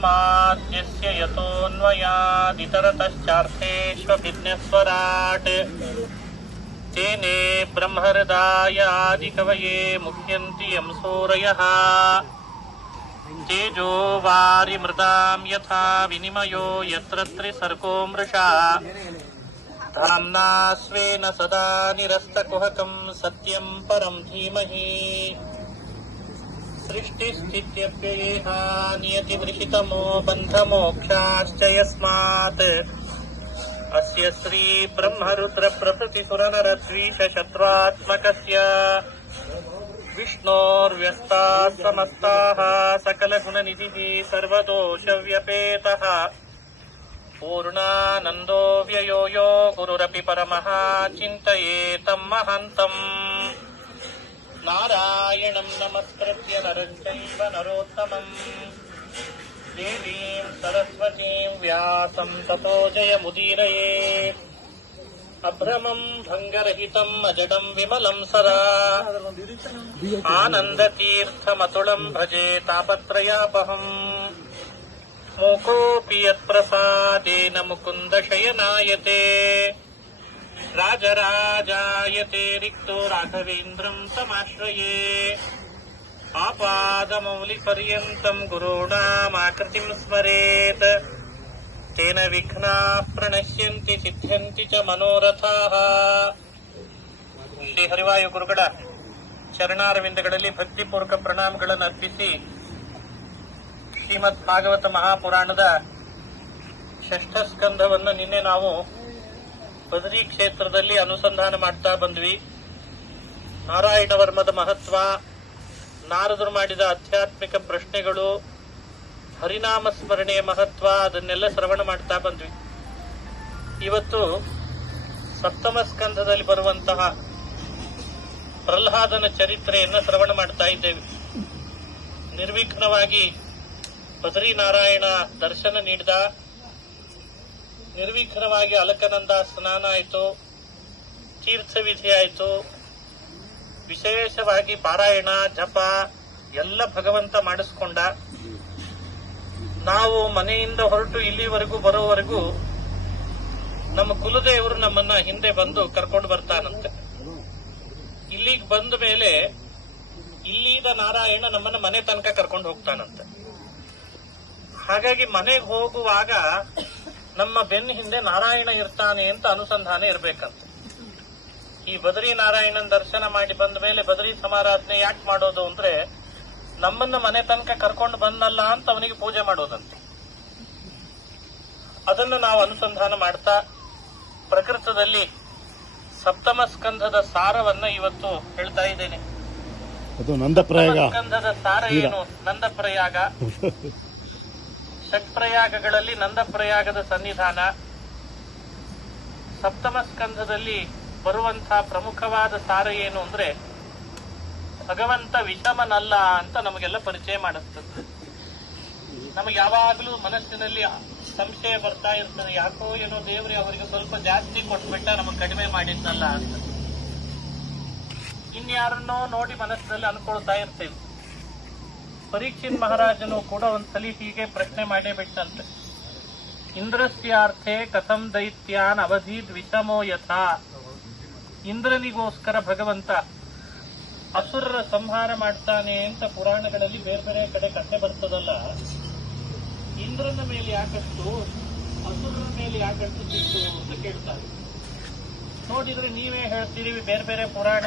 जन्माद्यस्य यतोऽन्वयादितरतश्चार्थेष्वभिज्ञस्वराट् तेने ब्रह्महृदायादिकवये मुह्यन्ति यं सूरयः तेजो वारिमृदां यथा विनिमयो यत्र त्रिसर्गो मृषा धाम्ना स्वेन सदा निरस्तकुहकं सत्यं परं धीमहि सृष्टिस्थित्यप्ययेह नियतिवृषितमो बन्धमोक्षाश्च यस्मात् अस्य श्री ब्रह्मरुद्रप्रभृतिसुरनरद्वीषशत्रुत्मकस्य विष्णोर्व्यस्ताः समस्ताः सकलगुणनिधिः सर्वदोषव्यपेतः पूर्णानन्दो व्ययो यो गुरुरपि परमः चिन्तयेतं महन्तम् नारायणं नमस्कृत्य नरं चैव नरोत्तमम् देवीं सरस्वतीं व्यासं ततो जयमुदीरयेत् अभ्रमं भङ्गरहितम् अजडं विमलं सदा आनन्दतीर्थमतुलं भजे तापत्रयापहम् मूकोऽपि यत्प्रसादेन मुकुन्दशयनायते राजराजायते रिक्तो राघवेन्द्रं तमाश्रये आपादमौलिपर्यन्तं गुरूणामाकृतिं स्मरेत् तेन विघ्नाः प्रणश्यन्ति सिद्ध्यन्ति च मनोरथाः ಶ್ರೀ ಹರಿವಾಯು ಗುರುಗಳ ಚರಣಾರವಿಂದಗಳಲ್ಲಿ ಭಕ್ತಿಪೂರ್ವಕ ಪ್ರಣಾಮಗಳನ್ನು ಅರ್ಪಿಸಿ ಶ್ರೀಮದ್ ಭಾಗವತ ಮಹಾಪುರಾಣದ ಷಷ್ಠ ಸ್ಕಂಧವನ್ನು ನಿನ್ನೆ ನಾವು ಬದರಿ ಕ್ಷೇತ್ರದಲ್ಲಿ ಅನುಸಂಧಾನ ಮಾಡ್ತಾ ಬಂದ್ವಿ. ನಾರಾಯಣ ವರ್ಮದ ಮಹತ್ವ, ನಾರದರು ಮಾಡಿದ ಆಧ್ಯಾತ್ಮಿಕ ಪ್ರಶ್ನೆಗಳು, ಹರಿನಾಮ ಸ್ಮರಣೆಯ ಮಹತ್ವ, ಅದನ್ನೆಲ್ಲ ಶ್ರವಣ ಮಾಡ್ತಾ ಬಂದ್ವಿ. ಇವತ್ತು ಸಪ್ತಮ ಸ್ಕಂಧದಲ್ಲಿ ಬರುವಂತಹ ಪ್ರಹ್ಲಾದನ ಚರಿತ್ರೆಯನ್ನು ಶ್ರವಣ ಮಾಡ್ತಾ ಇದ್ದೇವೆ. ನಿರ್ವಿಘ್ನವಾಗಿ ಬದ್ರಿನಾರಾಯಣ ದರ್ಶನ ನೀಡಿದ, ನಿರ್ವಿಘ್ನವಾಗಿ ಅಲಕನಂದ ಸ್ನಾನ ಆಯಿತು, ತೀರ್ಥವಿಧಿ ಆಯಿತು, ವಿಶೇಷವಾಗಿ ಪಾರಾಯಣ ಜಪ ಎಲ್ಲ ಭಗವಂತ ಮಾಡಿಸ್ಕೊಂಡ. ನಾವು ಮನೆಯಿಂದ ಹೊರಟು ಇಲ್ಲಿವರೆಗೂ ಬರೋವರೆಗೂ ನಮ್ಮ ಕುಲದೇವರು ನಮ್ಮನ್ನ ಹಿಂದೆ ಬಂದು ಕರ್ಕೊಂಡು ಬರ್ತಾನಂತೆ. ಇಲ್ಲಿಗೆ ಬಂದ ಮೇಲೆ ಇಲ್ಲಿದ ನಾರಾಯಣ ನಮ್ಮನ್ನ ಮನೆ ತನಕ ಕರ್ಕೊಂಡು ಹೋಗ್ತಾನಂತೆ. ಹಾಗಾಗಿ ಮನೆಗೆ ಹೋಗುವಾಗ ನಮ್ಮ ಬೆನ್ನ ಹಿಂದೆ ನಾರಾಯಣ ಇರ್ತಾನೆ ಅಂತ ಅನುಸಂಧಾನ ಇರ್ಬೇಕಂತ. ಈ ಬದರಿ ನಾರಾಯಣನ ದರ್ಶನ ಮಾಡಿ ಬಂದ ಮೇಲೆ ಬದರಿ ಸಮಾರಾಧನೆ ಯಾಕೆ ಮಾಡೋದು ಅಂದ್ರೆ, ನಮ್ಮನ್ನ ಮನೆ ತನಕ ಕರ್ಕೊಂಡು ಬಂದಲ್ಲ ಅಂತ ಅವನಿಗೆ ಪೂಜೆ ಮಾಡೋದಂತೆ. ಅದನ್ನು ನಾವು ಅನುಸಂಧಾನ ಮಾಡ್ತಾ ಪ್ರಕೃತದಲ್ಲಿ ಸಪ್ತಮ ಸ್ಕಂಧದ ಸಾರವನ್ನ ಇವತ್ತು ಹೇಳ್ತಾ ಇದ್ದೇನೆ. ಸ್ಕಂಧದ ಸಾರ ಏನು? ನಂದಪ್ರಯಾಗ. ಷಟ್ಪ್ರಯಾಗಗಳಲ್ಲಿ ನಂದಪ್ರಯಾಗದ ಸನ್ನಿಧಾನ. ಸಪ್ತಮ ಸ್ಕಂಧದಲ್ಲಿ ಬರುವಂತಹ ಪ್ರಮುಖವಾದ ಸಾರ ಏನು ಅಂದ್ರೆ, ಭಗವಂತ ವಿಷಮನಲ್ಲ ಅಂತ ನಮಗೆಲ್ಲ ಪರಿಚಯ ಮಾಡಿಸ್ತದೆ. ನಮಗೆ ಯಾವಾಗಲೂ ಮನಸ್ಸಿನಲ್ಲಿ ಸಂಶಯ ಬರ್ತಾ ಇರ್ತದೆ, ಯಾಕೋ ಏನೋ ದೇವ್ರೆ ಅವರಿಗೆ ಸ್ವಲ್ಪ ಜಾಸ್ತಿ ಕೊಟ್ಬಿಟ್ಟ, ನಮಗೆ ಕಡಿಮೆ ಮಾಡಿದ್ನಲ್ಲ ಅಂತ. ಇನ್ಯಾರನ್ನೋ ನೋಡಿ ಮನಸ್ಸಿನಲ್ಲಿ ಅನ್ಕೊಳ್ತಾ ಇರ್ತೇವೆ. ಪರೀಕ್ಷಿತ್ ಮಹಾರಾಜನು ಕೂಡ ಒಂದ್ಸಲಿ ಹೀಗೆ ಪ್ರಶ್ನೆ ಮಾಡೇ ಬಿಟ್ಟಂತೆ, ಇಂದ್ರಸ್ಯಾರ್ಥೆ ಕಥಂ ದೈತ್ಯಾನ್ ಅವಧೀದ್ ವಿಷಮೋ ಯಥಾ. ಇಂದ್ರನಿಗೋಸ್ಕರ ಭಗವಂತ ಅಸುರರ ಸಂಹಾರ ಮಾಡ್ತಾನೆ ಅಂತ ಪುರಾಣಗಳಲ್ಲಿ ಬೇರೆ ಬೇರೆ ಕಡೆ ಕಥೆ ಬರ್ತದಲ್ಲ, ಇಂದ್ರನ ಮೇಲೆ ಯಾಕಷ್ಟು, ಅಸುರನ ಮೇಲೆ ಯಾಕಷ್ಟು ಸಿಟ್ಟು ಅಂತ ಕೇಳ್ತಾರೆ. ನೋಡಿದ್ರೆ ನೀವೇ ಹೇಳ್ತೀರಿ ಬೇರೆ ಬೇರೆ ಪುರಾಣ